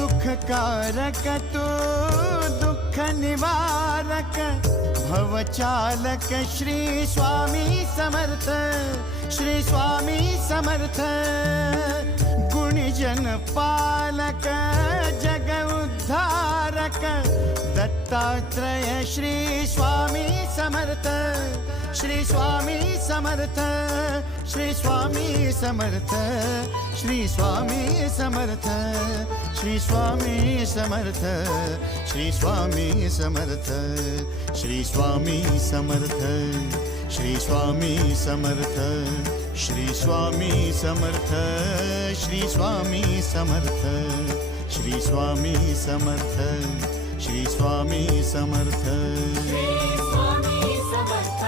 सुखकारक तू दुःख निवारक भवचालक श्री स्वामी समर्थ, श्री स्वामी समर्थ। गुणजन पालक जग उद्धारक दत्तात्रेय श्री स्वामी समर्थ, श्री स्वामी समर्थ, श्री स्वामी समर्थ, श्री स्वामी समर्थ, श्री स्वामी समर्थ, श्री स्वामी समर्थ, श्री स्वामी समर्थ, श्री स्वामी समर्थ, श्री स्वामी समर्थ, श्री स्वामी समर्थ, श्री स्वामी समर्थ, श्री स्वामी समर्थ, श्री स्वामी समर्थ।